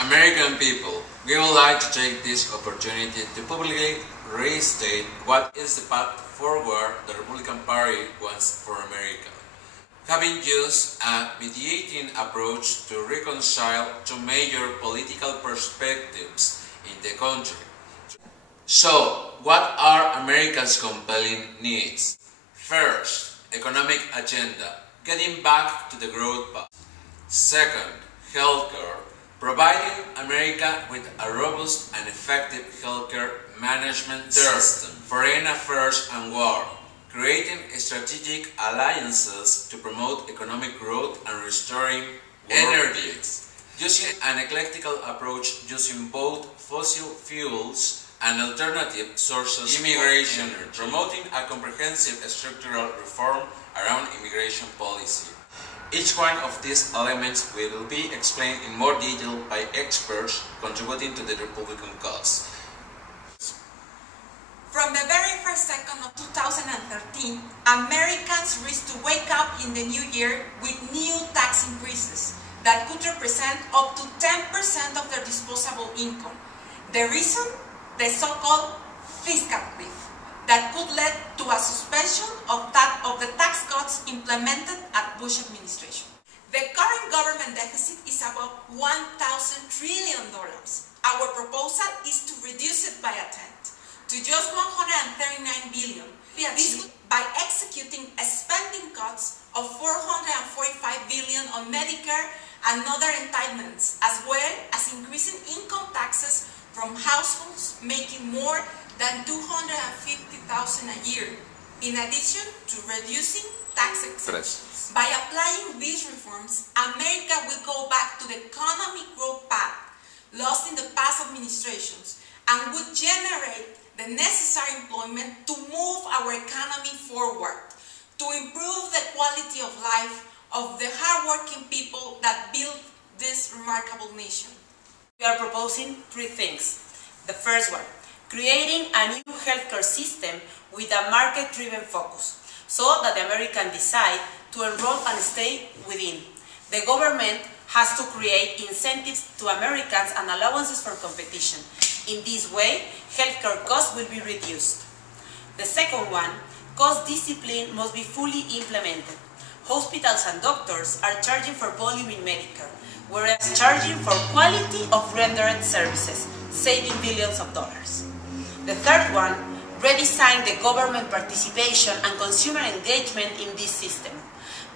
American people, we would like to take this opportunity to publicly restate what is the path forward the Republican Party wants for America, having used a mediating approach to reconcile two major political perspectives in the country. So, what are America's compelling needs? First, economic agenda, getting back to the growth path. Second, healthcare, providing America with a robust and effective healthcare management system. Foreign affairs and war, creating strategic alliances to promote economic growth and restoring energy, using an eclectical approach using both fossil fuels and alternative sources. Immigration, promoting a comprehensive structural reform around immigration policy. Each one of these elements will be explained in more detail by experts contributing to the Republican cause. From the very first second of 2013, Americans risked to wake up in the new year with new tax increases that could represent up to 10% of their disposable income. The reason? The so-called fiscal cliff that could lead to a suspension of the tax cuts implemented at Bush administration. The current government deficit is about $1,000 trillion. Our proposal is to reduce it by a tenth, to just $139 billion. This by executing spending cuts of $445 billion on Medicare and other entitlements, as well as increasing income taxes from households making more than $250,000 a year, in addition to reducing tax exemptions. By applying these reforms, America will go back to the economic growth path lost in the past administrations and would generate the necessary employment to move our economy forward, to improve the quality of life of the hardworking people that built this remarkable nation. We are proposing three things. The first one, creating a new healthcare system with a market-driven focus, so that the American decide to enroll and stay within. The government has to create incentives to Americans and allowances for competition. In this way, healthcare costs will be reduced. The second one, cost discipline must be fully implemented. Hospitals and doctors are charging for volume in Medicare, whereas charging for quality of rendered services, saving billions of dollars. The third one, redesign the government participation and consumer engagement in this system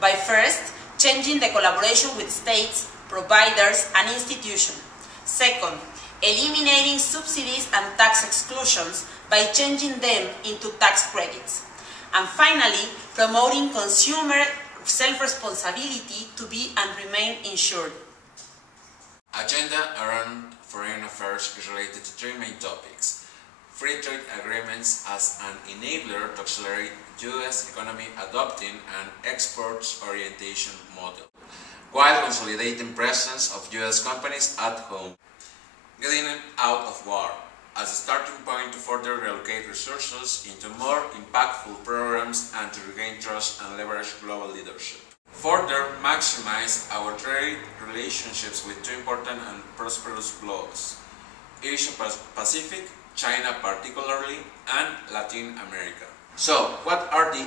by first, changing the collaboration with states, providers, and institutions. Second, eliminating subsidies and tax exclusions by changing them into tax credits. And finally, promoting consumer self-responsibility to be and remain insured. Agenda around foreign affairs is related to three main topics. Free trade agreements as an enabler to accelerate U.S. economy adopting an exports orientation model, while consolidating presence of U.S. companies at home. Getting out of war as a starting point to further reallocate resources into more impactful programs and to regain trust and leverage global leadership. Further maximize our trade relationships with two important and prosperous blocs, Asia Pacific, China particularly, and Latin America. So, what are the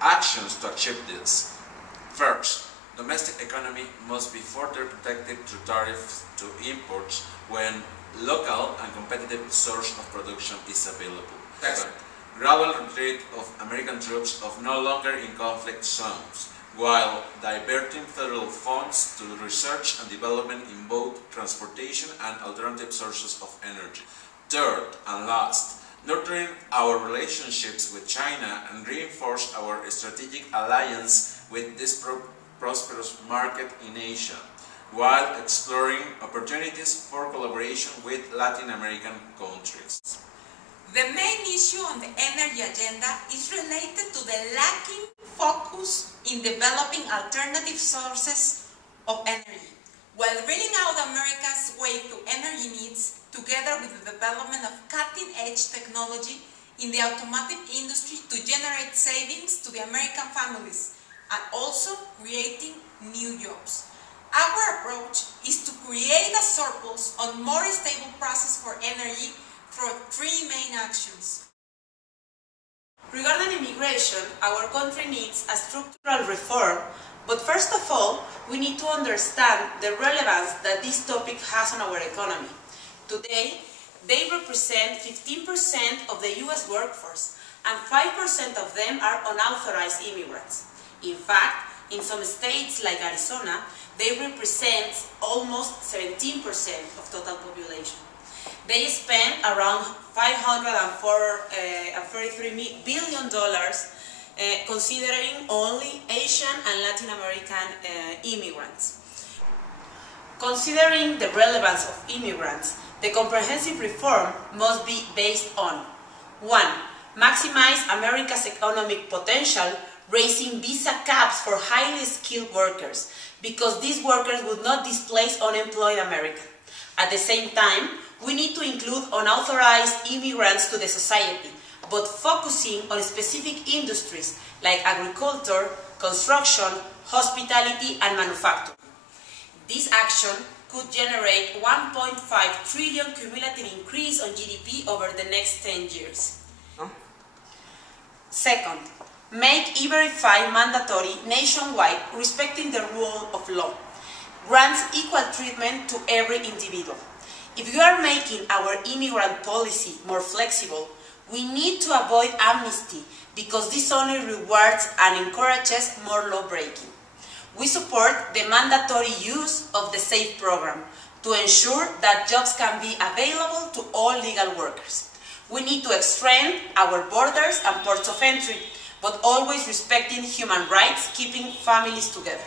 actions to achieve this? First, domestic economy must be further protected through tariffs to imports when local and competitive source of production is available. Second, gradual retreat of American troops of no longer in conflict zones, while diverting federal funds to research and development in both transportation and alternative sources of energy. Third and last, nurturing our relationships with China and reinforce our strategic alliance with this prosperous market in Asia, while exploring opportunities for collaboration with Latin American countries. The main issue on the energy agenda is related to the lacking focus in developing alternative sources of energy. While reading out America's way to energy needs, together with the development of cutting-edge technology in the automotive industry to generate savings to the American families and also creating new jobs. Our approach is to create create a surplus on more stable prices for energy through three main actions. Regarding immigration, our country needs a structural reform, but first of all, we need to understand the relevance that this topic has on our economy. Today, they represent 15% of the US workforce, and 5% of them are unauthorized immigrants. In fact, in some states like Arizona, they represent almost 17% of total population. They spend around $533 billion considering only Asian and Latin American immigrants. Considering the relevance of immigrants, the comprehensive reform must be based on 1. Maximize America's economic potential, raising visa caps for highly skilled workers, because these workers would not displace unemployed Americans. At the same time, we need to include unauthorized immigrants to the society, but focusing on specific industries like agriculture, construction, hospitality, and manufacturing. This action could generate 1.5 trillion cumulative increase on GDP over the next 10 years. Second, make E-Verify mandatory nationwide, respecting the rule of law. Grants equal treatment to every individual. If we are making our immigrant policy more flexible, we need to avoid amnesty, because this only rewards and encourages more law-breaking. We support the mandatory use of the SAFE program to ensure that jobs can be available to all legal workers. We need to strengthen our borders and ports of entry, but always respecting human rights, keeping families together.